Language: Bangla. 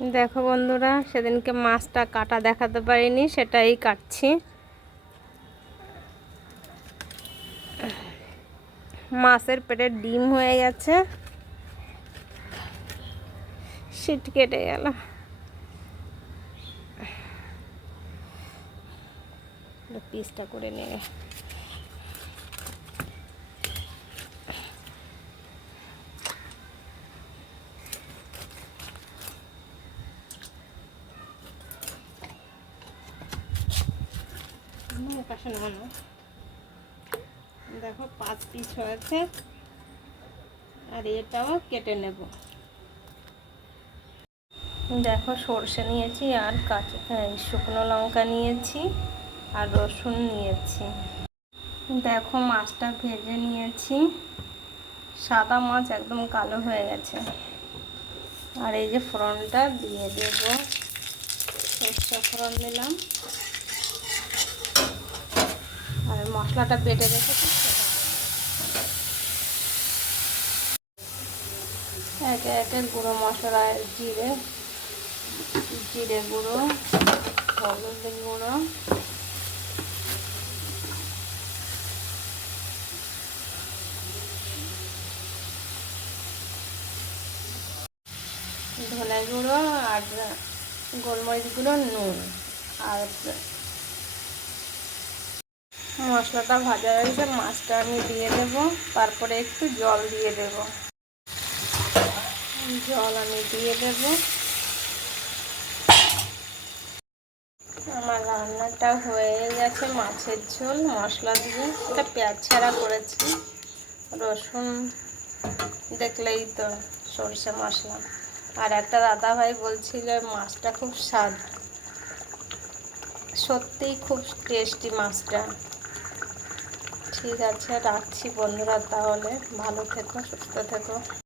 দেখো বন্ধুরা, সেদিনকে মাছটা কাটা দেখাতে পারিনি, সেটাই কাটছি। মাছের পেটে ডিম হয়ে গেছে, শীত কেটে গেল। পিসটা করে নিয়ে দেখো 5 পিস হয়েছে, আর এটাও কেটে নেব। দেখো সর্ষে নিয়েছি, আর শুকনো লঙ্কা নিয়েছি, আর রসুন নিয়েছি। দেখো মাছটা ভেজে নিয়েছি, সাদা মাছ একদম কালো হয়ে গেছে। আর এই যে ফোড়নটা দিয়ে দেব, সর্ষে ফোড়ন দিলাম, আর মশলাটা বেটে রেখেছি একে একে গুঁড়ো মশলা, জিরে গুঁড়ো, হলুদ গুঁড়ো, ধনে গুঁড়ো, আর গোলমরিচ গুঁড়ো, নুন। আর মশলাটা ভাজা হয়ে গেছে, মাছটা আমি দিয়ে দেব, তারপরে একটু জল দিয়ে দেব। জল আমি দিয়ে দেব। আমার রান্নাটা হয়ে গেছে, মাছের ঝোল মশলা দিয়ে। এটা পেঁয়াজ ছাড়া করেছি, রসুন দেখলেই তো, সরষে মশলা। আর একটা দাদা ভাই বলছিল মাছটা খুব স্বাদ, সত্যিই খুব টেস্টি মাছটা। ঠিক আছে, রাখছি বন্ধুরা, তাহলে ভালো থেকো, সুস্থ থেকো।